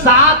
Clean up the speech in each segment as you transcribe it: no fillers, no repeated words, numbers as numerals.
7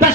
10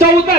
14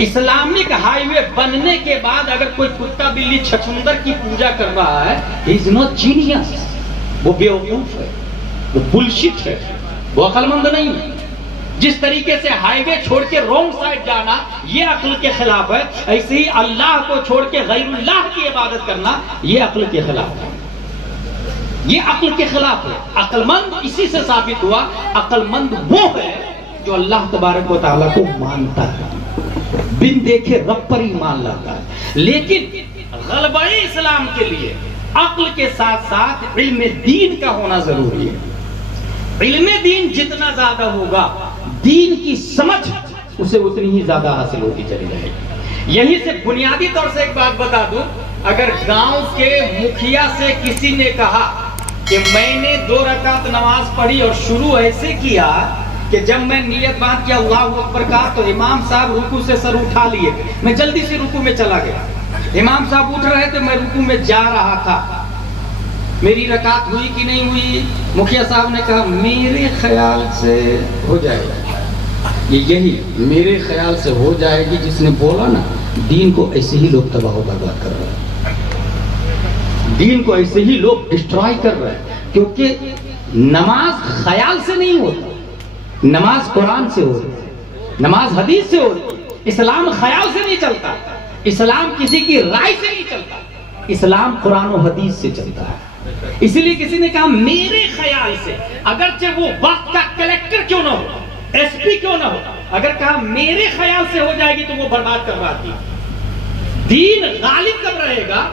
Islamic high وے بننے کے بعد اگر کوئی کتا بلی چھچھندر کی پوجا کر رہا ہے he is not genius، وہ بیوقوف ہے، وہ بلشٹ ہے، وہ عقل مند نہیں ہے۔ جس طریقے سے ہائی وے چھوڑ کے رونگ سائڈ جانا یہ عقل کے خلاف ہے، ایسے ہی اللہ کو چھوڑ کے غیر اللہ کی عبادت کرنا یہ عقل کے خلاف ہے، یہ عقل کے خلاف ہے۔ عقل مند اسی سے ثابت ہوا، عقل مند وہ ہے جو اللہ تبارک و تعالیٰ کو مانتا ہے، بن دیکھے رب پر ایمان لاتا ہے۔ لیکن غلبہ اسلام کے لیے عقل کے ساتھ ساتھ علم دین کا ہونا ضروری ہے۔ علم دین جتنا زیادہ ہوگا دین کی سمجھ اسے اتنی ہی زیادہ حاصل ہوتی چلی جائے گی۔ یہیں سے بنیادی طور سے ایک بات بتا دوں، اگر گاؤں کے مکھیا سے کسی نے کہا کہ میں نے 2 رکعت نماز پڑھی اور شروع ایسے کیا کہ جب میں نیت باندھ کے اللہ اکبر کہا تو امام صاحب رکوع سے سر اٹھا لیے، میں جلدی سے رکوع میں چلا گیا، امام صاحب اٹھ رہے تھے، میں رکوع میں جا رہا تھا، میری رکعت ہوئی کہ نہیں ہوئی؟ مکھیا صاحب نے کہا میرے خیال سے ہو جائے گا۔ یہی میرے خیال سے ہو جائے گی جس نے بولا نا، دین کو ایسے ہی لوگ تباہ و برباد کر رہے ہیں، دین کو ایسے ہی لوگ ڈسٹرائے کر رہے ہیں، کیونکہ نماز خیال سے نہیں ہوتا، نماز قرآن سے ہوتی ہے، نماز حدیث سے ہوتی ہے۔ اسلام خیال سے نہیں چلتا، اسلام کسی کی رائے سے نہیں چلتا، اسلام قرآن و حدیث سے چلتا ہے۔ اس لیے کسی نے کہا میرے خیال سے، اگرچہ وہ وقت کا کلیکٹر کیوں نہ ہو، ایس پی کیوں نہ ہو، اگر کہا میرے خیال سے ہو جائے گی تو وہ برباد کر رہا تھی۔ دین غالب کب رہے گا؟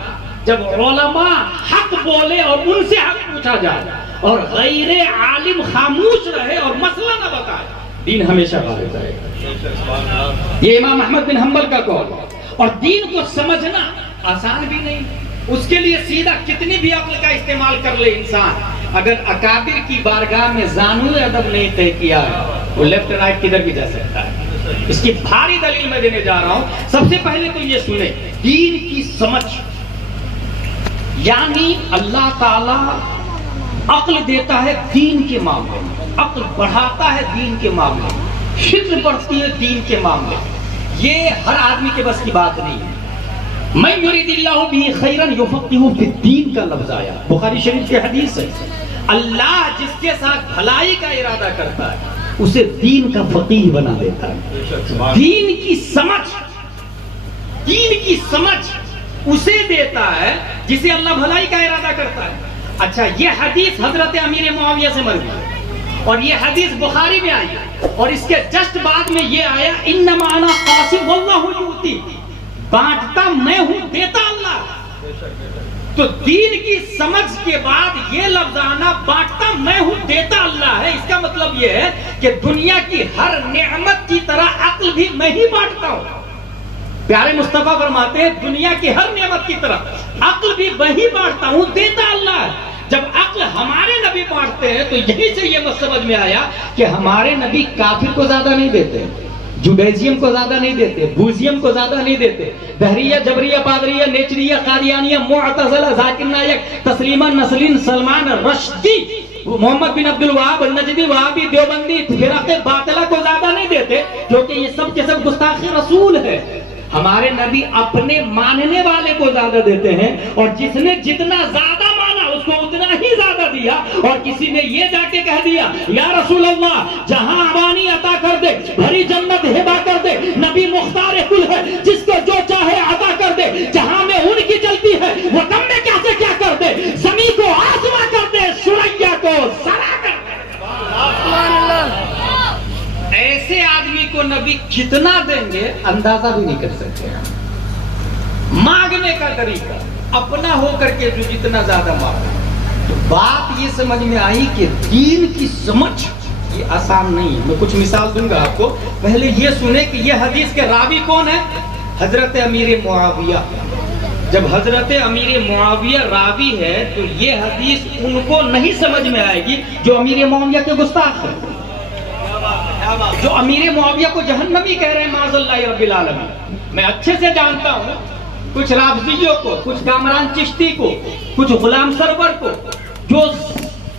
جب علماء حق بولے اور ان سے حق پوچھا جائے اور غیر عالم خاموش رہے اور مسئلہ نہ بتائے، دین ہمیشہ غالب رہے گا۔ یہ امام احمد بن حنبل کا قول ہے۔ اور دین کو سمجھنا آسان بھی نہیں، اس کے لیے سیدھا کتنی بھی عقل کا استعمال کر لے انسان، اگر اکابر کی بارگاہ میں زانو ادب نہیں طے کیا ہے وہ لیفٹ رائٹ کدھر بھی جا سکتا ہے۔ اس کی بھاری دلیل میں دینے جا رہا ہوں۔ سب سے پہلے تو یہ سنیں، دین کی سمجھ یعنی اللہ تعالی عقل دیتا ہے دین کے معاملے میں، عقل بڑھاتا ہے دین کے معاملے میں، فکر بڑھتی ہے دین کے معاملے میں۔ یہ ہر آدمی کے بس کی بات نہیں ہے۔ میں یرید اللہ بہ خیرا یفقہہ فی الدین کا لفظ آیا، بخاری شریف کی حدیث ہے۔ اللہ جس کے ساتھ بھلائی کا ارادہ کرتا ہے اسے دین کا فقیہ بنا دیتا ہے۔ دین کی سمجھ اسے دیتا ہے جسے اللہ بھلائی کا ارادہ کرتا ہے۔ اچھا، یہ حدیث حضرت امیر معاویہ سے مروی ہے اور یہ حدیث بخاری میں آئی ہے، اور اس کے جسٹ بعد میں یہ آیا انما انا قاسم واللہ یؤتی، بانٹتا میں ہوں دیتا اللہ۔ تو دین کی سمجھ کے بعد یہ لفظ آنا بانٹتا میں ہوں دیتا اللہ ہے، اس کا مطلب یہ ہے کہ دنیا کی ہر نعمت کی طرح عقل بھی میں ہی بانٹتا ہوں۔ پیارے مصطفیٰ فرماتے ہیں دنیا کی ہر نعمت کی طرح عقل بھی میں ہی بانٹتا ہوں، دیتا اللہ ہے۔ جب عقل ہمارے نبی بانٹتے ہیں تو یہی سے یہ سمجھ میں آیا کہ ہمارے نبی کافر کو زیادہ نہیں دیتے، جوڈیزیم کو زیادہ نہیں دیتے، بوزیم کو زیادہ نہیں دیتے، دہریہ، جبریہ، پادریہ، نیچریہ، قادیانیہ، معتزلہ، ذاکر نائک، تسلیمہ، نسلین، سلمان رشدی، محمد بن عبد الوہاب النجدی، وہابی، دیوبندی، فرق باطلہ کو زیادہ نہیں دیتے، کیونکہ یہ سب کے سب گستاخی رسول ہے۔ ہمارے نبی اپنے ماننے والے کو زیادہ دیتے ہیں، اور جس نے جتنا زیادہ مانا اس کو اتنا ہی زیادہ دیا۔ اور کسی نے یہ جا کے کہہ دیا یا رسول اللہ جہاں عوانی عطا کر دے، بھری جنت ہبا کر دے، نبی مختار کل ہے، جس کو جو چاہے عطا کر دے، جہاں میں ان کی چلتی ہے وہ کم میں کیسے کیا کر دے، زمین کو آسما کر دے، سریا کو سرا کر دے۔ ایسے آدمی کو نبی کتنا دیں گے اندازہ بھی نہیں کر سکتے۔ مانگنے کا طریقہ اپنا ہو کر کے جو جتنا زیادہ مانگے۔ تو بات یہ سمجھ میں آئی کہ دین کی سمجھ یہ آسان نہیں ہے۔ میں کچھ مثال دوں گا آپ کو، پہلے یہ سنیں کہ یہ حدیث کے راوی کون ہے؟ حضرت امیر معاویہ۔ جب حضرت امیر معاویہ راوی ہے تو یہ حدیث ان کو نہیں سمجھ میں آئے گی جو امیر معاویہ کے گستاخ ہیں، جو امیر معاویہ کو جہنمی کہہ رہے ہیں معاذ اللہ رب العالمین۔ میں اچھے سے جانتا ہوں کچھ رافضیوں کو، کچھ کامران چشتی کو، کچھ غلام سرور کو، جو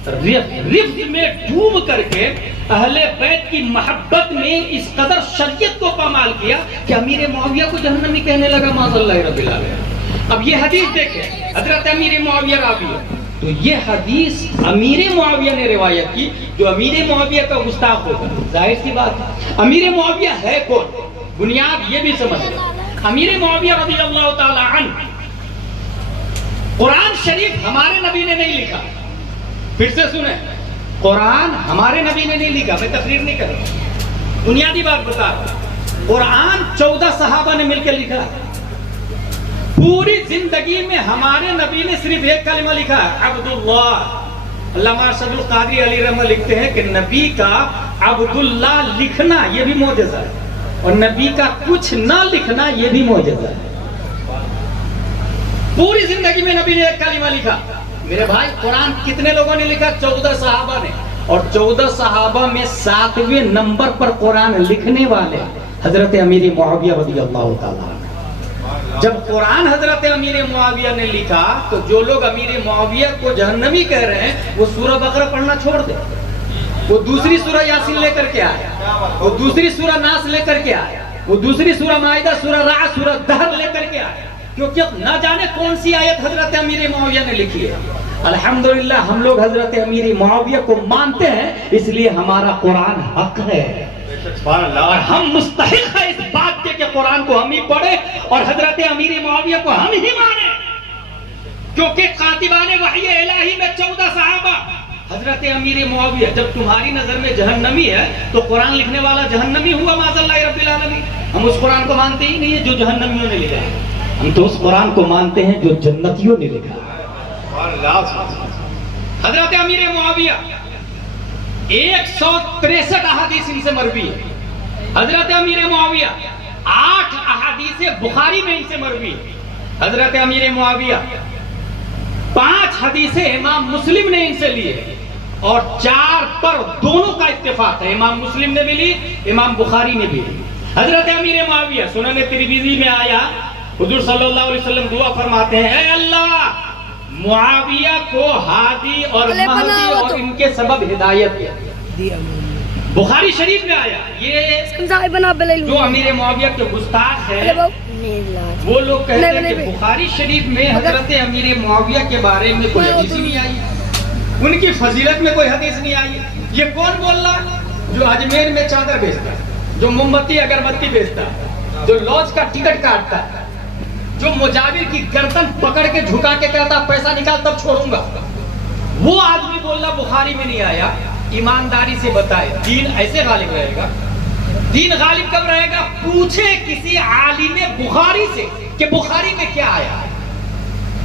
رفض میں ڈوب کر کے اہل بیت کی محبت میں اس قدر شریعت کو پامال کیا کہ امیر معاویہ کو جہنمی کہنے لگا معاذ اللہ رب العالمین۔ اب یہ حدیث دیکھیں، حضرت امیر معاویہ راوی ہے، تو یہ حدیث امیر معاویہ نے روایت کی، جو امیر معاویہ کا گستاخ ہوگا ظاہر سی بات ہے۔ امیر معاویہ ہے کون؟ بنیاد یہ بھی سمجھ لیں، امیر معاویہ رضی اللہ تعالی عنہ، قرآن شریف ہمارے نبی نے نہیں لکھا، پھر سے سنیں، قرآن ہمارے نبی نے نہیں لکھا، میں تقریر نہیں کر رہا، بنیادی بات بتا رہا ہوں، قرآن 14 صحابہ نے مل کے لکھا، پوری زندگی میں ہمارے نبی نے صرف ایک کلمہ لکھا ہے، عبداللہ۔ علامہ ارشد القادری علی رحمہ لکھتے ہیں کہ نبی کا عبداللہ لکھنا یہ بھی معجزہ ہے، اور نبی کا کچھ نہ لکھنا یہ بھی معجزہ ہے۔ پوری زندگی میں نبی نے ایک کلمہ لکھا۔ میرے بھائی قرآن کتنے لوگوں نے لکھا؟ 14 صحابہ نے، اور 14 صحابہ میں 7ویں نمبر پر قرآن لکھنے والے حضرت امیر معاویہ رضی اللہ تعالیٰ عنہ۔ جب قرآن حضرت امیر معاویہ نے لکھا تو جو لوگ امیر معاویہ کو جہنمی کہہ رہے ہیں وہ سورہ بقرہ پڑھنا چھوڑ دے، وہ دوسری سورہ یاسین لے کر کے آئے، وہ دوسری سورہ ناس لے کر کے آئے، وہ دوسری سورہ مائدہ، سورہ رعد، سورہ دہر لے کر کے آئے، کیونکہ نہ جانے کون سی آیت حضرت امیر معاویہ نے لکھی ہے۔ الحمدللہ ہم لوگ حضرت امیر معاویہ کو مانتے ہیں، اس لیے ہمارا قرآن حق ہے، اور ہم مستحق ہیں اس بات کے کہ قرآن کو ہم ہی پڑھیں اور حضرت امیر معاویہ کو ہم ہی مانیں، کیونکہ کاتبان وحی الہی میں 14 صحابہ، حضرت امیر معاویہ جب تمہاری نظر میں جہنمی ہے تو قرآن لکھنے والا جہنمی ہوا معاذ اللہ رب العالمین۔ ہم اس قرآن کو مانتے ہی نہیں ہے جو جہنمیوں نے لکھا ہے، ہم تو اس قرآن کو مانتے ہیں جو جنتیوں نے لکھا ہے۔ حضرت امیر معاویہ 163 احادیث ان سے مروی ہے، حضرت امیر معاویہ 8 احادیث بخاری میں ان سے مروی ہے، حضرت امیر معاویہ 5 حدیث امام مسلم نے ان سے لی ہے، اور 4 پر دونوں کا اتفاق ہے، امام مسلم نے بھی لی، امام بخاری نے بھی لی۔ حضرت امیر معاویہ سنن ترمذی میں آیا، حضور صلی اللہ علیہ وسلم دعا فرماتے ہیں، اے اللہ معاویہ کو ہادی اور مہدی اور ان کے سبب ہدایت دیا۔ بخاری شریف میں آیا، یہ جو امیر معاویہ کے گستاخ ہیں وہ لوگ کہتے ہیں کہ بخاری شریف میں حضرت امیر معاویہ کے بارے میں کوئی حدیث نہیں آئی، ان کی فضیلت میں کوئی حدیث نہیں آئی۔ یہ کون بول رہا؟ جو اجمیر میں چادر بیچتا ہے، جو موم بتی اگربتی بیچتا ہے، جو لوج کا ٹکٹ کاٹتا ہے، جو مجاور کی گردن پکڑ کے جھکا کے کہتا پیسہ نکال تب چھوڑوں گا، وہ آدمی بول رہا بخاری میں نہیں آیا۔ ایمانداری سے بتائے دین ایسے غالب رہے گا؟ دین غالب کب رہے گا؟ پوچھے کسی عالم بخاری سے کہ بخاری میں کیا آیا،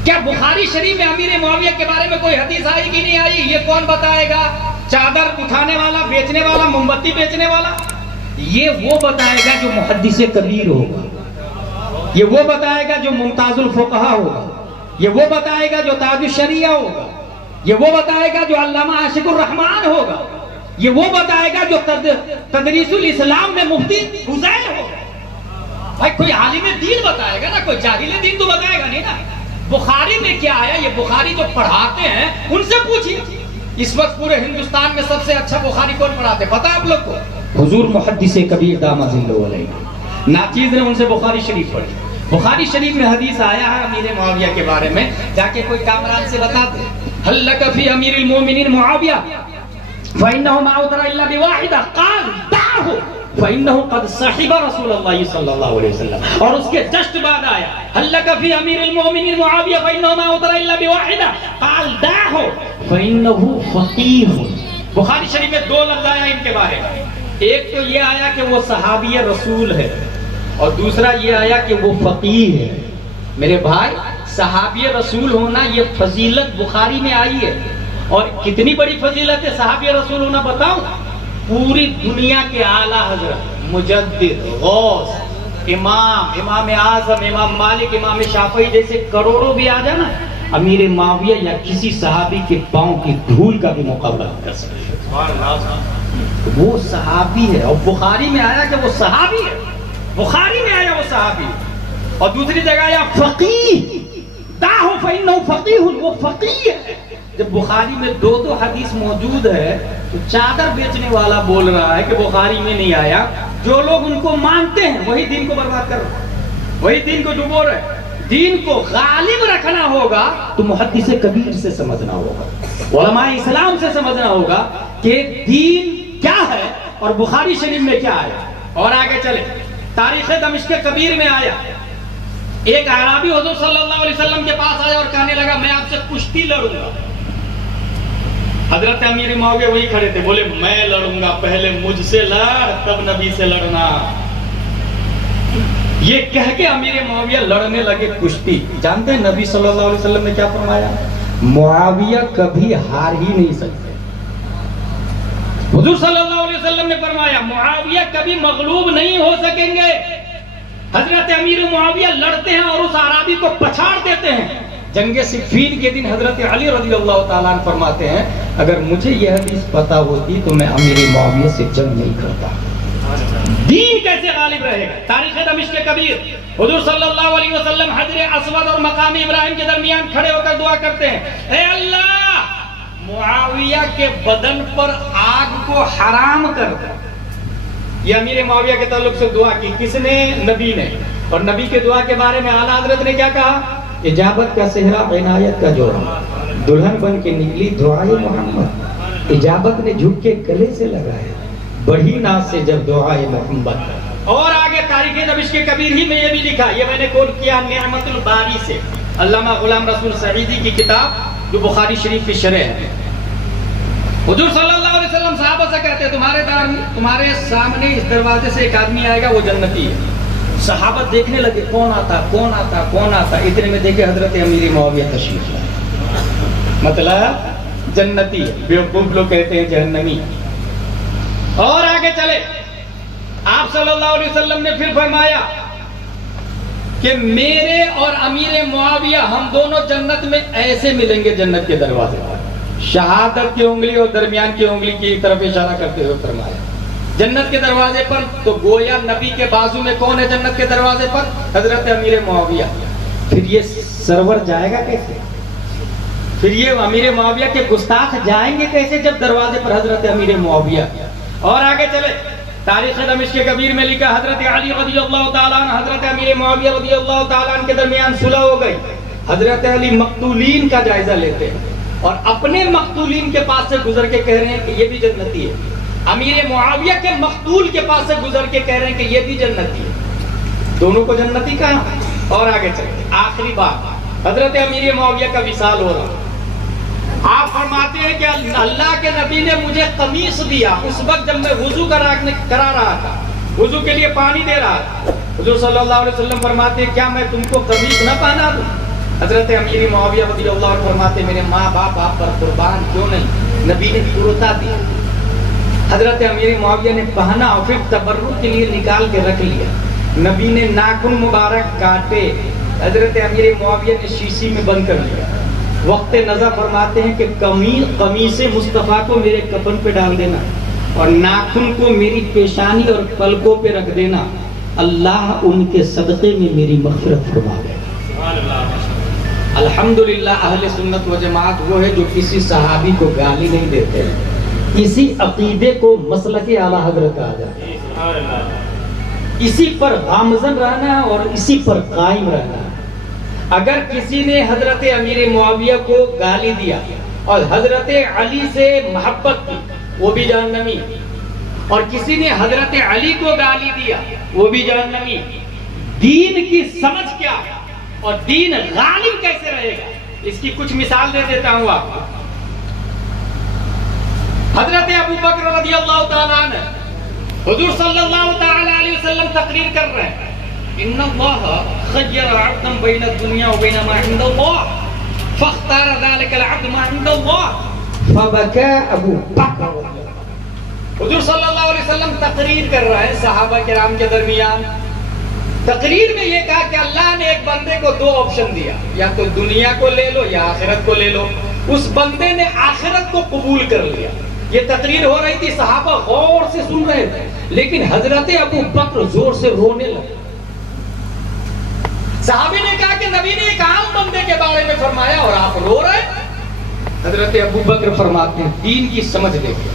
کیا بخاری شریف میں امیر معاویہ کے بارے میں کوئی حدیث آئی کہ نہیں آئی؟ یہ کون بتائے گا؟ چادر اٹھانے والا، بیچنے والا، موم بتی بیچنے والا؟ یہ وہ بتائے گا جو محدث کبیر ہوگا، یہ وہ بتائے گا جو ممتاز الفقہا ہوگا، یہ وہ بتائے گا جو تاج الشریعہ ہوگا، یہ وہ بتائے گا جو علامہ عاشق الرحمان ہوگا، یہ وہ بتائے گا جو تدریس الاسلام میں مفتی حسین ہوگا۔ بھائی کوئی عالم دین بتائے گا نا، کوئی جاہل دین تو بتائے گا نہیں نا۔ بخاری میں کیا آیا؟ یہ بخاری جو پڑھاتے ہیں ان سے پوچھیے، اس وقت پورے ہندوستان میں سب سے اچھا بخاری کون پڑھاتے پتا ہے آپ لوگ کو؟ حضور محدث کبیر دامت ذلہ علیہ ناچیز نے ان سے بخاری شریف پڑھی۔ بخاری شریف میں حدیث آیا ہے امیر معاویہ کے بارے میں، جا کے کوئی کامران سے بتا دے، هل لك في امیر المومنین معاویہ فإنه ما أوتر إلا بواحدة قال دعه فإنه قد صحب رسول اللہ صلی اللہ علیہ وسلم، اور اس کے جسٹ بعد آیا هل لك في امیر المومنین معاویہ فإنه ما أوتر إلا بواحدة قال دعه فإنه فقیہ۔ بخاری شریف میں 2 لفظ آیا ان کے بارے میں، ایک تو یہ آیا کہ وہ صحابی رسول ہے، اور دوسرا یہ آیا کہ وہ فقیہ ہے۔ میرے بھائی صحابی رسول ہونا یہ فضیلت بخاری میں آئی ہے، اور کتنی بڑی فضیلت ہے صحابی رسول ہونا بتاؤں؟ پوری دنیا کے اعلیٰ حضرت، مجدد، غوث، امام اعظم، امام مالک، امام شافعی جیسے کروڑوں بھی آ جانا، امیر معاویہ یا کسی صحابی کے پاؤں کی دھول کا بھی مقابلہ کر سکتے، وہ صحابی ہے۔ اور بخاری میں آیا کہ وہ صحابی ہے، بخاری میں آیا وہ صحابی، اور دوسری جگہ آیا فقیہ، دعہ فإنہ فقیہ، وہ فقیہ ہے۔ جب بخاری میں دو حدیث موجود ہے تو چادر بیچنے والا بول رہا ہے کہ بخاری میں نہیں آیا. جو لوگ ان کو مانتے ہیں وہی دین کو برباد کر رہے ہیں, وہی دین کو ڈبو رہے ہیں. دین کو غالب رکھنا ہوگا تو محدث کبیر سے سمجھنا ہوگا, علماء اسلام سے سمجھنا ہوگا کہ دین کیا ہے اور بخاری شریف میں کیا آیا. اور آگے چلے, تاریخ دمشق کبیر میں آیا, ایک اعرابی حضور صلی اللہ علیہ وسلم کے پاس آیا اور کہنے لگا میں آپ سے کشتی لڑوں گا. حضرت امیر معاویہ وہی کھڑے تھے, بولے میں لڑوں گا, پہلے مجھ سے لڑ تب نبی سے لڑنا. یہ کہہ کے امیر معاویہ لڑنے لگے کشتی. جانتے ہیں نبی صلی اللہ علیہ وسلم نے کیا فرمایا؟ معاویہ کبھی ہار ہی نہیں سکتے. حضور صلی اللہ علیہ وسلم نے فرمایا معاویہ کبھی مغلوب نہیں ہو سکیں گے. حضرت امیر معاویہ لڑتے ہیں اور اس اعرابی کو پچھاڑ دیتے ہیں. جنگ صفین کے دن حضرت علی رضی اللہ تعالیٰ عنہ فرماتے ہیں اگر مجھے یہ حدیث پتہ ہوتی تو میں امیر معاویہ سے جنگ نہیں کرتا. دین کیسے غالب رہے گا؟ تاریخ دمشق کبیر, حضور صلی اللہ علیہ وسلم حجر اسود اور مقام ابراہیم کے درمیان کھڑے ہو کر دعا کرتے ہیں, اے اللہ معاویہ کے بدن پر آگ کو حرام کر دے. یہ امیر معاویہ کے تعلق سے دعا کی کس نے؟ نبی نے. اور نبی کے دعا کے بارے میں اعلیٰ حضرت نے کیا کہا؟ اجابت کا صحرا عنایت کا جوڑا, دلہن بن کے نکلی دعائے محمد, اجابت نے جھک کے گلے سے لگایا, بڑھی ناز سے جب دعائے محمد. اور آگے تاریخ دمشق کبیر ہی میں یہ بھی لکھا, یہ میں نے کوٹ کیا نعمت الباری سے, علامہ غلام رسول سعیدی کی کتاب جو بخاری شریف کی شرح ہے. حضور صلی اللہ علیہ وسلم صحابہ سے کہتے ہیں تمہارے سامنے اس دروازے سے ایک آدمی آئے گا وہ جنتی ہے. صحابہ دیکھنے لگے کون آتا کون آتا کون آتا, اتنے میں دیکھے حضرت امیر معاویہ تشریف لائے, مطلب جنتی ہے, بیوقوف لوگ کہتے ہیں جہنمی. اور آگے چلے, آپ صلی اللہ علیہ وسلم نے پھر فرمایا کہ میرے اور امیر معاویہ ہم دونوں جنت میں ایسے ملیں گے جنت کے دروازے پر. شہادت کی انگلی اور درمیان کی انگلی کی طرف اشارہ کرتے ہوئے فرمایا جنت کے دروازے پر. تو گویا نبی کے بازو میں کون ہے جنت کے دروازے پر؟ حضرت امیر معاویہ. پھر یہ سرور جائے گا کیسے؟ پھر یہ امیر معاویہ کے گستاخ جائیں گے کیسے جب دروازے پر حضرت امیر معاویہ. اور آگے چلے, تاریخ دمشق کبیر میں لکھا حضرت علی رضی اللہ تعالیٰ عنہ حضرت امیر معاویہ رضی اللہ تعالیٰ عنہ کے درمیان صلح ہو گئی. حضرت علی مقتولین کا جائزہ لیتے ہیں اور اپنے مقتولین کے پاس سے گزر کے کہہ رہے ہیں کہ یہ بھی جنتی ہے. امیر معاویہ کے مقتول کے پاس سے گزر کے کہہ رہے ہیں کہ یہ بھی جنتی ہے. دونوں کو جنتی کہا. اور آگے چلتے, آخری بات, حضرت امیر معاویہ کا وصال ہو رہا. آپ فرماتے ہیں کہ اللہ کے نبی نے مجھے قمیص دیا اس وقت جب میں وضو کرا رہا تھا, وضو کے لیے پانی دے رہا تھا. حضور صلی اللہ علیہ وسلم فرماتے ہیں کیا میں تم کو قمیص نہ پہنا دوں؟ حضرت امیر معاویہ رضی اللہ عنہ فرماتے میرے ماں باپ آپ پر قربان کیوں نہیں, نبی نے کرتا دیا. حضرت امیر معاویہ نے پہنا اور پھر تبرک کے لیے نکال کے رکھ لیا. نبی نے ناخن مبارک کاٹے, حضرت امیر معاویہ نے شیشی میں بند کر لیا. وقت نظر فرماتے ہیں کہ قمیص مصطفیٰ کو میرے کفن پہ ڈال دینا اور ناخن کو میری پیشانی اور پلکوں پہ رکھ دینا, اللہ ان کے صدقے میں میری مغفرت فرما دے. الحمدللہ اہل سنت و جماعت وہ ہے جو کسی صحابی کو گالی نہیں دیتے, اسی عقیدے کو مسلک اعلیٰ حضرت آ جاتے, اسی پر گامزن رہنا اور اسی پر قائم رہنا. اگر کسی نے حضرت امیر معاویہ کو گالی دیا اور حضرت علی سے محبت کی وہ بھی جہنمی, اور کسی نے حضرت علی کو گالی دیا وہ بھی جہنمی. دین کی سمجھ کیا اور دین غالب کیسے رہے گا اس کی کچھ مثال دے دیتا ہوں آپ کو. حضرت ابو بکر رضی اللہ تعالیٰ عنہ, حضور صلی اللہ تعالیٰ علیہ وسلم تقریر کر رہے ہیں ان اللہ خیر عبدا بین الدنیا و بین ما عند اللہ فاختار ذلك العبد ما عند اللہ فبكى ابو بکر. حضور صلی اللہ علیہ وسلم تقریر کر رہے ہیں صحابہ کرام کے درمیان. تقریر میں یہ کہا کہ اللہ نے ایک بندے کو دو آپشن دیا, یا تو دنیا کو لے لو یا آخرت کو لے لو. اس بندے نے آخرت کو قبول کر لیا. یہ تقریر ہو رہی تھی, صحابہ غور سے سن رہے تھے, لیکن حضرت ابو بکر زور سے رونے لگے. صحابی نے کہا کہ نبی نے ایک عام بندے کے بارے میں فرمایا اور آپ رو رہے. حضرت ابو بکر فرماتے ہیں دین کی سمجھ دیکھیں.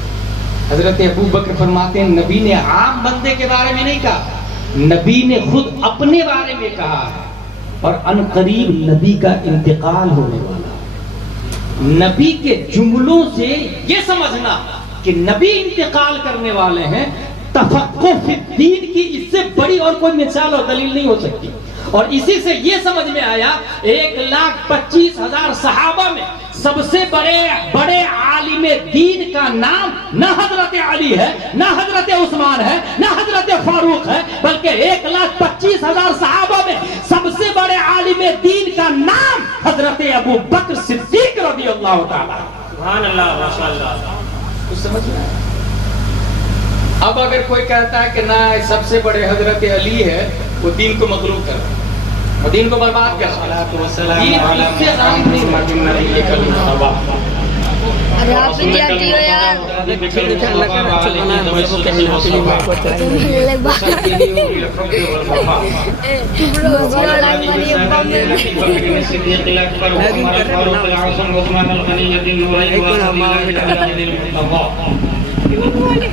حضرت ابو بکر فرماتے ہیں نبی نے عام بندے کے بارے میں نہیں کہا, نبی نے خود اپنے بارے میں کہا ہے. اور ان قریب نبی کا انتقال ہونے والا. نبی کے جملوں سے یہ سمجھنا کہ نبی انتقال کرنے والے ہیں, تفقہ فی الدین کی اس سے بڑی اور کوئی مثال اور دلیل نہیں ہو سکتی. اور اسی سے یہ سمجھ میں آیا 1,25,000 صحابہ میں سب سے بڑے عالم دین کا نام نہ حضرت علی ہے, نہ حضرت عثمان ہے, نہ حضرت فاروق ہے, بلکہ 1,25,000 صحابہ میں سب سے بڑے عالم دین کا نام حضرت ابو بکر صدیق رضی اللہ تعالیٰ. سبحان اللہ, ماشاء اللہ. کچھ سمجھ میں آیا؟ اب اگر کوئی کہتا ہے کہ نہ سب سے بڑے حضرت علی ہے, وہ دین کو مغلوب کر, وہ دین کو برباد کر. ارے آپ بھی جاتی ہو یار.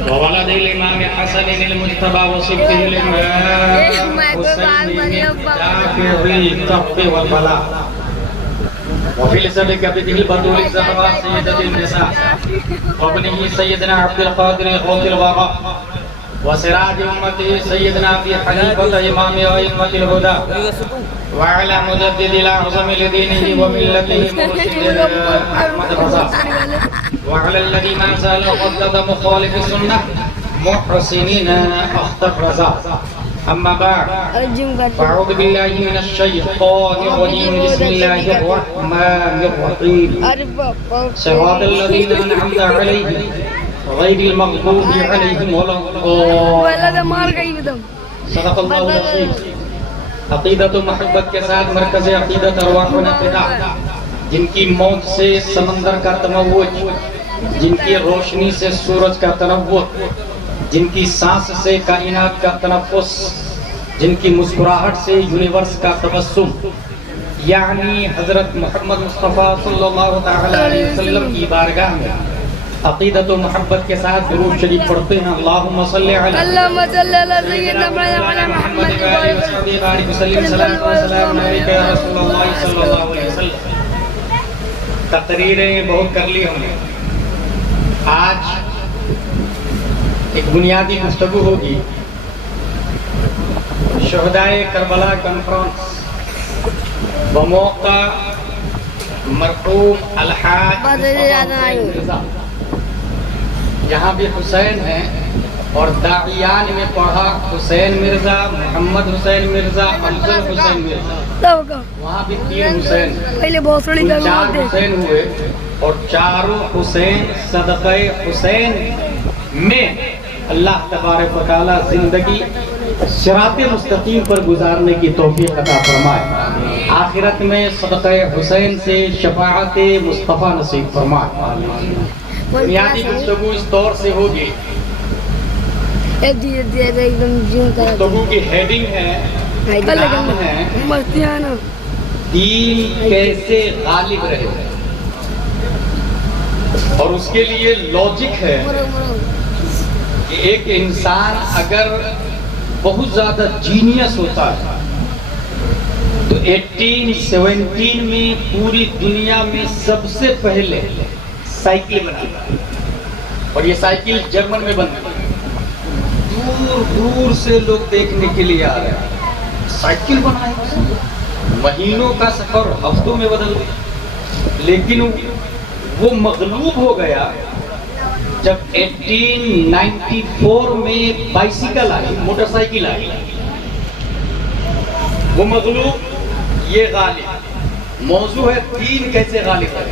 وولد الامام حسن المجتبى وصبته الامام حسين دافع الكف والبلاء وفي لسبك بده البدول الزهراء سيدة النساء وابنه سيدنا عبد القادر غوث الوراء وسراج امته سيدنا ابي حنيفة امام ائمة الهدى وعلى مجدد الاعظم لدينه وملته مرشد احمد رضا وعلى الذي ما زال قدد مخالف السنة محسنين اخطر رضا. اما بعد فاعوذ بالله من الشيطان الرجيم. بسم الله الرحمن الرحيم. صراط الذين انعمت عليهم غير المغضوب عليهم ولا الضالين. صدق الله العظيم. عقیدت و محبت کے ساتھ مرکز عقیدت ارواحنا فدا, جن کی موت سے سمندر کا تموج, جن کی روشنی سے سورج کا تنور, جن کی سانس سے کائنات کا تنفس, جن کی مسکراہٹ سے یونیورس کا تبسم, یعنی حضرت محمد مصطفیٰ صلی اللہ تعالی علیہ وسلم کی بارگاہ میں عقیدت و محبت کے ساتھ درود شریف پڑھتے ہیں. اللہم صلی علی سیدنا محمد وعلی وسلم. سلام علیکم یا رسول اللہ صلی اللہ علیہ وسلم. تقریریں بہت کر لی ہم نے, آج ایک بنیادی گفتگو ہوگی شہدائے کربلا کانفرنس بموقع مرحوم الحاج مرزا. یہاں بھی حسین ہیں اور داعیان میں پڑھا حسین مرزا, محمد حسین مرزا, افضل حسین مرزا. وہاں بھی 3 حسین, 4 حسین ہوئے اور چاروں حسین صدقہ حسین میں اللہ تبارک و تعالی زندگی صراط مستقیم پر گزارنے کی توفیق عطا فرمائے. آخرت میں صدقہ حسین سے شفاعت مصطفیٰ نصیب فرمائے. بنیادی گفتگو اس طور سے ہوگی. گفتگو کی ہیڈنگ ہے, نام ہے دین کیسے غالب رہے, اور اس کے لیے لاجک ہے کہ ایک انسان اگر بہت زیادہ جینیس ہوتا ہے تو 1817 میں پوری دنیا میں سب سے پہلے سائیکل بنا, اور یہ سائیکل جرمن میں بنی. دور دور سے لوگ دیکھنے کے لیے آ رہے ہیں. سائیکل بنائے, مہینوں کا سفر ہفتوں میں بدل گیا. لیکن وہ مغلوب ہو گیا جب 1894 میں بائسیکل آئی, موٹر سائیکل آئی. وہ مغلوب, یہ غالب. موضوع ہے دین کیسے غالب ہے.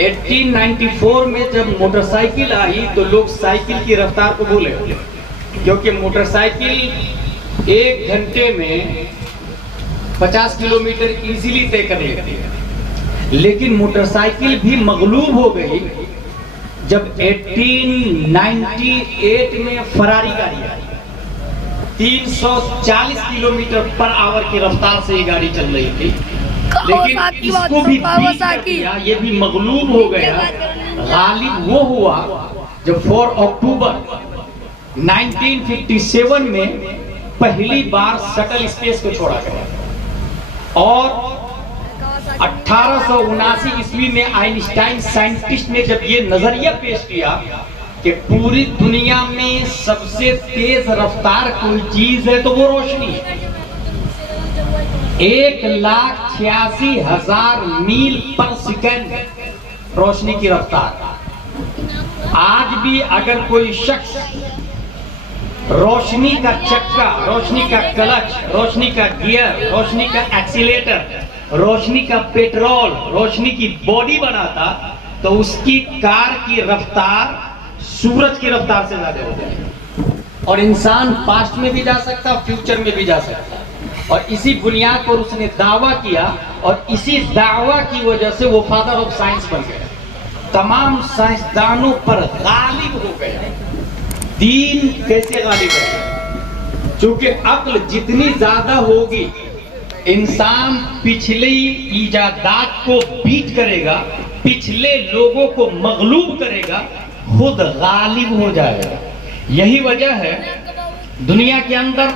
1894 میں جب موٹر سائیکل آئی تو لوگ سائیکل کی رفتار کو بھولے, کیونکہ موٹر سائیکل 1 گھنٹے میں 50 کلومیٹر ایزیلی طے کر لیتی ہے. لیکن موٹر سائیکل بھی مغلوب ہو گئی جب 1898 میں فراری گاڑی آئی. 340 کلومیٹر پر آور کی رفتار سے یہ گاڑی چل رہی تھی. لیکن اس کو بھی بیٹ کر دیا، یہ بھی مغلوب ہو گیا۔ غالب وہ ہوا جب 4 اکتوبر 1957 میں پہلی بار سٹل اسپیس کو چھوڑا گیا، اور 1879 عیسوی میں آئنسٹائن سائنٹسٹ نے جب یہ نظریہ پیش کیا کہ پوری دنیا میں سب سے تیز رفتار کوئی چیز ہے تو وہ روشنی ہے، 1,86,000 میل پر سیکنڈ روشنی کی رفتار۔ آج بھی اگر کوئی شخص روشنی کا چکا، روشنی کا کلچ، روشنی کا گیئر، روشنی کا ایکسیلیٹر، روشنی کا پیٹرول، روشنی کی باڈی بناتا تو اس کی کار کی رفتار سورج کی رفتار سے زیادہ ہو جائے، اور انسان پاسٹ میں بھی جا سکتا، فیوچر میں بھی جا سکتا۔ اور اسی بنیاد پر اس نے دعویٰ کیا، اور اسی دعویٰ کی وجہ سے وہ فادر آف سائنس بن گیا، تمام سائنسدانوں پر غالب ہو گیا۔ دین کیسے غالب ہے؟ چونکہ عقل جتنی زیادہ ہوگی انسان پچھلی ایجادات کو بیٹ کرے گا، پچھلے لوگوں کو مغلوب کرے گا، خود غالب ہو جائے گا۔ یہی وجہ ہے دنیا کے اندر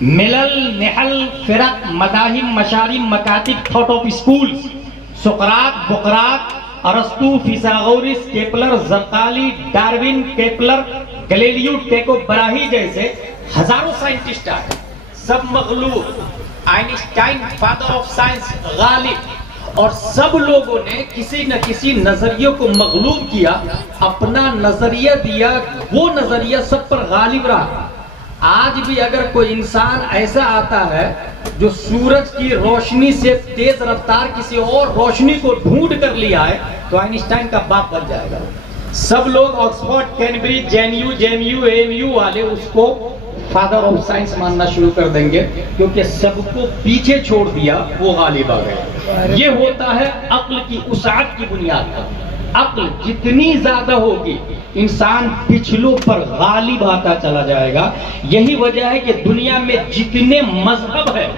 ملل، نحل، فرق، مذاہب، مشارب، مکاتب، تھاٹ آف اسکول، سقراط، بقراط، ارسطو، فیثاغورس، کیپلر، زرقالی، ڈارون، کیپلر، گلیلیو، ٹیکو براہی جیسے ہزاروں سائنٹسٹ آئے، سب مغلوب۔ آئنسٹائن فادر آف سائنس غالب، اور سب لوگوں نے کسی نہ کسی نظریے کو مغلوب کیا، اپنا نظریہ دیا، وہ نظریہ سب پر غالب رہا۔ آج بھی اگر کوئی انسان ایسا آتا ہے جو سورج کی روشنی سے تیز رفتار کسی اور روشنی کو ڈھونڈ کر لیا ہے تو آئنسٹائن کا باپ بن جائے گا۔ سب لوگ Oxford, Cambridge, J N U والے اس کو فادر آف سائنس ماننا شروع کر دیں گے، کیونکہ سب کو پیچھے چھوڑ دیا، وہ غالب آ گئے۔ یہ ہوتا ہے عقل کی وسعت کی بنیاد پر۔ عقل جتنی زیادہ ہوگی انسان پچھلوں پر غالب آتا چلا جائے گا۔ یہی وجہ ہے کہ دنیا میں جتنے مذہب ہیں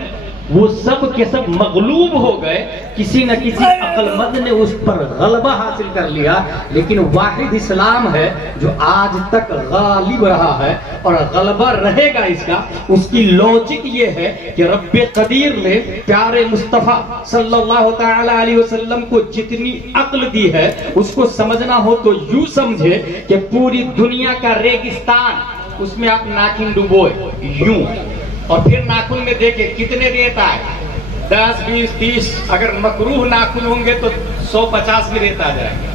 وہ سب کے سب مغلوب ہو گئے، کسی نہ کسی عقل مند نے اس پر غلبہ حاصل کر لیا، لیکن واحد اسلام ہے جو آج تک غالب رہا ہے اور غلبہ رہے گا اس کا۔ اس کی لوجک یہ ہے کہ رب قدیر نے پیارے مصطفیٰ صلی اللہ تعالی علیہ وسلم کو جتنی عقل دی ہے اس کو سمجھنا ہو تو یوں سمجھے کہ پوری دنیا کا ریگستان، اس میں آپ ناخن ڈبوئے یوں، اور پھر ناخن میں دیکھیں کتنے ریت آئے، 10 20 30، اگر مکروہ ناخن ہوں گے تو 150 بھی ریت آ جائیں گے،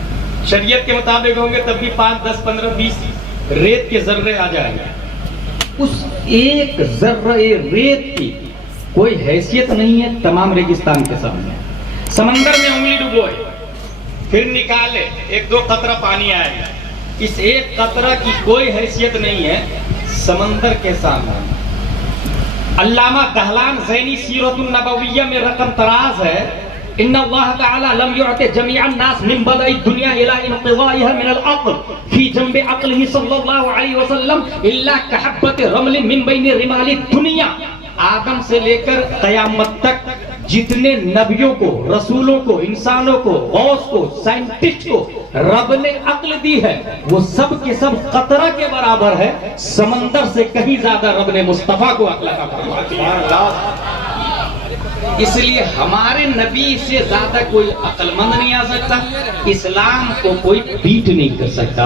شریعت کے مطابق ہوں گے تب بھی 5 10 15 20 ریت کے ذرے آ جائیں گے۔ اس ایک ذرہ ریت کی کوئی حیثیت نہیں ہے تمام ریگستان کے سامنے۔ سمندر میں انگلی ڈبوئے، پھر نکالے، 1-2 قطرہ پانی آئے گا، اس ایک قطرہ کی کوئی حیثیت نہیں ہے سمندر کے سامنے۔ علامہ دہلان زینی سیرت النبویہ میں رقم تراز ہے، ان اللہ تعالی لم یعط جمیع الناس من بدء الدنیا الى انقضائها من العقل فی جنب عقله صلی اللہ علیہ وسلم الا کحبۃ رمل من بین رمال الدنیا۔ آدم سے لے کر قیامت تک جتنے نبیوں کو، رسولوں کو، انسانوں کو، غوث کو، سائنٹسٹ کو رب نے عقل دی ہے وہ سب کے سب قطرہ کے برابر ہے، سمندر سے کہیں زیادہ رب نے مصطفیٰ کو عقل عطا فرمایا۔ اس لیے ہمارے نبی سے زیادہ کوئی عقل مند نہیں آ سکتا، اسلام کو کوئی بیٹ نہیں کر سکتا،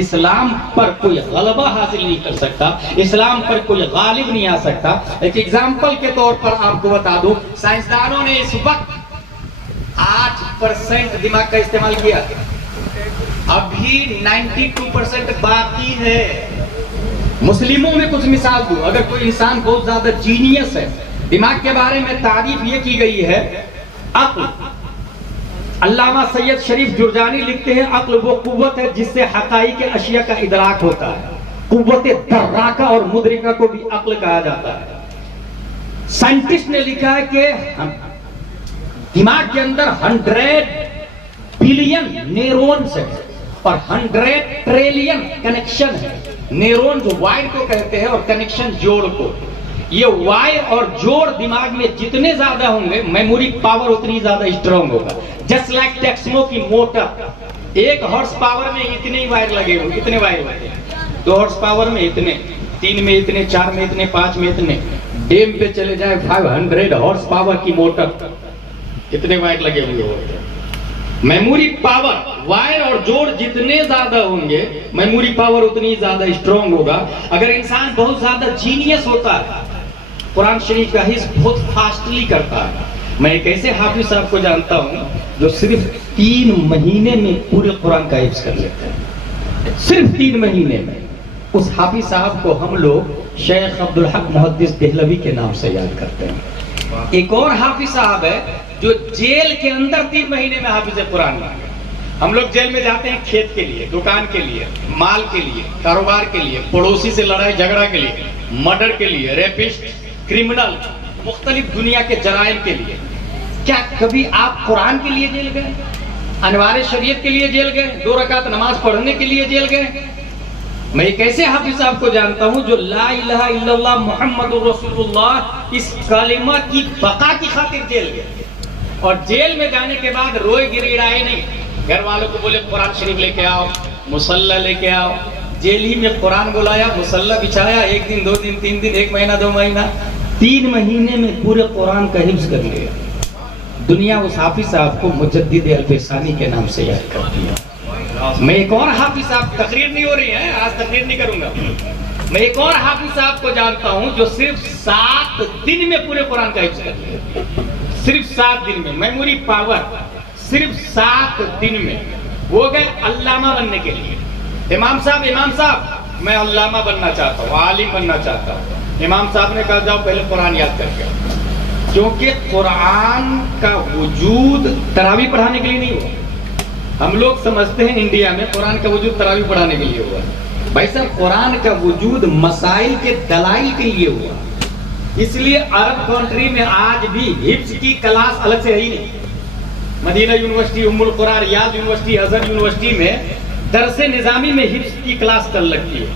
اسلام پر کوئی غلبہ حاصل نہیں کر سکتا، اسلام پر کوئی غالب نہیں آ سکتا۔ ایک ایگزامپل کے طور پر آپ کو بتا دوں، سائنسدانوں نے اس وقت 8% دماغ کا استعمال کیا، ابھی 92% باقی ہے۔ مسلموں میں کچھ مثال دوں، اگر کوئی انسان بہت زیادہ جینیس ہے، دماغ کے بارے میں تعریف یہ کی گئی ہے عقل۔ علامہ سید شریف جرجانی لکھتے ہیں عقل وہ قوت ہے جس سے حقائق اشیاء کا ادراک ہوتا ہے، قوت دراکہ اور مدرکہ کو بھی عقل کہا جاتا ہے۔ سائنٹسٹ نے لکھا ہے کہ دماغ کے اندر 100 بلین نیورونز ہیں اور 100 ٹریلین کنیکشن ہے۔ نیورون جو وائر کو کہتے ہیں اور کنیکشن جوڑ کو۔ یہ وائر اور جوڑ دماغ میں جتنے زیادہ ہوں گے میموری پاور اتنی زیادہ اسٹرانگ ہوگا. جسٹ لائک ٹیکسمو کی موٹر, 1 ہارس پاور میں اتنے ہی وائر لگے ہوئے. کتنے وائر لگے؟ 2 ہارس پاور میں اتنے, 3 میں اتنے, 4 میں اتنے, 5 میں اتنے. ڈیم پہ چلے جائے 500 ہارس پاور کی موٹر, کتنے وائر لگے ہوئے ہوتے ہیں. میموری پاور, وائر اور جوڑ جتنے زیادہ ہوں گے میموری پاور اتنی زیادہ اسٹرانگ ہوگا. اگر انسان بہت زیادہ جینیس ہوتا ہے, قرآن شریف کا حفظ بہت فاسٹلی کرتا ہے. میں ایک ایسے حافظ صاحب کو جانتا ہوں جو صرف 3 مہینے میں پورے قرآن کا حفظ کر لیتے ہیں, صرف 3 مہینے میں. اس حافظ صاحب کو ہم لوگ شیخ عبدالحق محدث دہلوی کے نام سے یاد کرتے ہیں. ایک اور حافظ صاحب ہے جو جیل کے اندر 3 مہینے میں حافظ قرآن بن گئے. ہم لوگ جیل میں جاتے ہیں کھیت کے لیے, دکان کے لیے, مال کے لیے, کاروبار کے لیے, پڑوسی سے لڑائی جھگڑا کے لیے, مرڈر کے لیے, ریپسٹ, کرمنل, مختلف دنیا کے جرائم کے لیے. کیا کبھی آپ قرآن کے لیے جیل گئے؟ انوار شریعت کے لیے جیل گئے؟ 2 رکعت نماز پڑھنے کے لیے جیل گئے؟ میں ایک ایسے حافظ صاحب کو جانتا ہوں جو لا الہ الا اللہ محمد رسول اللہ اس کلمہ کی بقا کی خاطر جیل گئے, اور جیل میں جانے کے بعد روئے گری رائے نہیں. گھر والوں کو بولے قرآن شریف لے کے آؤ, مصلی لے کے آؤ. جیل ہی میں قرآن بلایا, مصلی بچھایا, 1 دن 2 دن 3 دن 1 مہینہ 2 مہینہ, 3 مہینے میں پورے قرآن کا حفظ کر لیا. دنیا اس حافظ صاحب کو مجدد الفسانی کے نام سے یاد کرتی ہے. میں ایک اور حافظ صاحب, تقریر نہیں ہو رہی ہے آج, تقریر نہیں کروں گا. میں ایک اور حافظ صاحب کو جانتا ہوں جو صرف 7 دن میں پورے قرآن کا حفظ کر لیا. صرف 7 دن میں. میموری پاور صرف 7 دن میں. وہ گئے علامہ بننے کے لیے. امام صاحب میں علامہ بننا چاہتا ہوں, عالم بننا چاہتا ہوں. امام صاحب نے کہا جاؤ پہلے قرآن یاد کر کے آؤ, کیونکہ قرآن کا وجود تراویح پڑھانے کے لیے نہیں ہوا. ہم لوگ سمجھتے ہیں انڈیا میں قرآن کا وجود تراویح پڑھانے کے لیے ہوا. بھائی صاحب قرآن کا وجود مسائل کے دلائل کے لیے ہوا. اس لیے عرب کنٹری میں آج بھی حفظ کی کلاس الگ سے ہے ہی نہیں. مدینہ یونیورسٹی, ام القرآن, ریاض یونیورسٹی, ازہر یونیورسٹی میں درس نظامی میں حفظ کی کلاس چل لگتی ہے.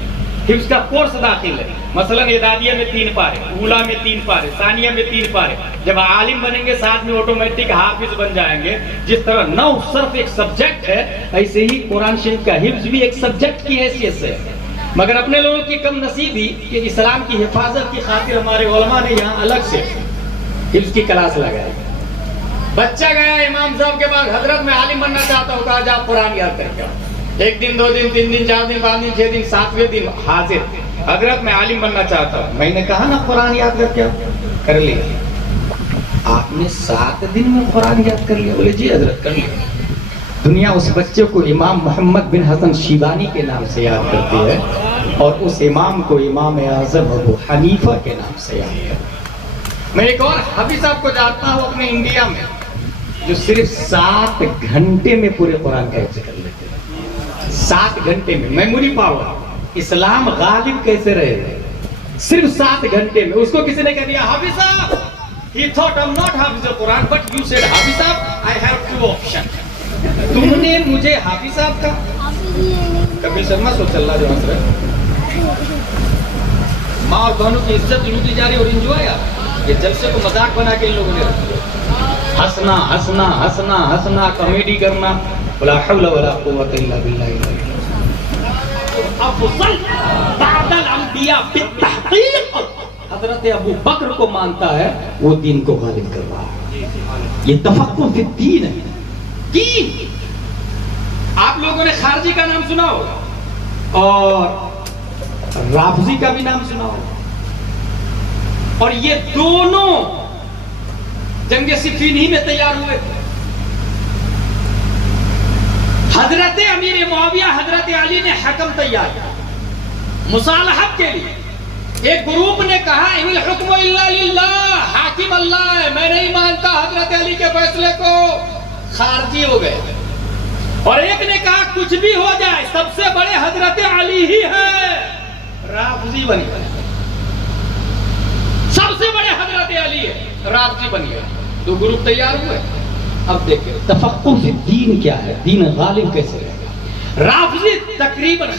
حفظ کا کورس داخل ہے. مثلا اعدادیہ میں 3 پارے, اولا میں 3 پارے, ثانیہ میں 3 پارے. جب عالم بنیں گے ساتھ میں آٹومیٹک حافظ بن جائیں گے. جس طرح نو صرف ایک سبجیکٹ ہے, ایسے ہی قرآن شریف کا حفظ بھی ایک سبجیکٹ کی حیثیت سے ہے. مگر اپنے لوگوں کی کم نصیبی کہ اسلام کی حفاظت کی خاطر ہمارے علماء نے یہاں الگ سے حفظ کی کلاس لگائی. بچہ گیا امام صاحب کے بعد, حضرت میں عالم بننا چاہتا ہوں, کہا جا قرآن یاد کر کے. 1 دن 2 دن 3 دن 4 دن 5 دن 6 دن 7ویں دن حاضر, حضرت میں عالم بننا چاہتا ہوں. میں نے کہا نا قرآن یاد کر کے کر لیا. آپ نے 7 دن میں قرآن یاد کر لیا؟ بولے جی حضرت کر لیا. دنیا اس بچے کو امام محمد بن حسن شیبانی کے نام سے یاد کرتی ہے, اور اس امام کو امام اعظم ابو حنیفہ کے نام سے یاد کرتی ہے. میں ایک اور حافظ صاحب کو جانتا ہوں اپنے انڈیا میں جو صرف 7 گھنٹے میں پورے قرآن کا حفظ کر لیتے ہیں. 7 گھنٹے میں. Memory power. اسلام غالب کیسے رہے گا؟ صرف 7 گھنٹے میں. اس کو کسی نے کہہ دیا حافظ صاحب, he thought I'm not حافظ القرآن, but you said حافظ صاحب, I have 2 options. تم نے مجھے حافظ صاحب کا کبھی شرما سو چل رہا جو ہنس رہے. ماں اور بہنوں کی عزت لوٹی جا رہی اور انجوائے. یہ جلسے کو مذاق بنا کے ان لوگوں نے ہنسنا ہنسنا ہنسنا ہنسنا, کامیڈی کرنا. ولا حول ولا قوت الا باللہ. افضل بعد الانبیاء بالتحقیق حضرت ابو بکر کو مانتا ہے, وہ دین کو غالب کر رہا ہے. یہ تفقہ فی الدین ہے. دین. آپ لوگوں نے خارجی کا نام سنا ہوگا اور رافضی کا بھی نام سنا ہوگا, اور یہ دونوں جنگ صفین ہی میں تیار ہوئے تھے. حضرت امیر معاویہ حضرت علی نے حکم تیار کیا مصالحت کے لیے. ایک گروپ نے کہا ان الحکم الا للہ, حاکم اللہ ہے, میں نہیں مانتا حضرت علی کے فیصلے کو. خارجی ہو گئے. اور ایک نے کہا کچھ بھی ہو جائے سب سے بڑے حضرت علی ہی ہے, رافضی بن گئے. سب سے بڑے حضرت علی ہے, رافضی بن گئے. 2 گروپ تیار ہوئے. اب دیکھیں تفقہ فی الدین کیا ہے, دین غالب کیسے رہے گا. رافضی تقریباً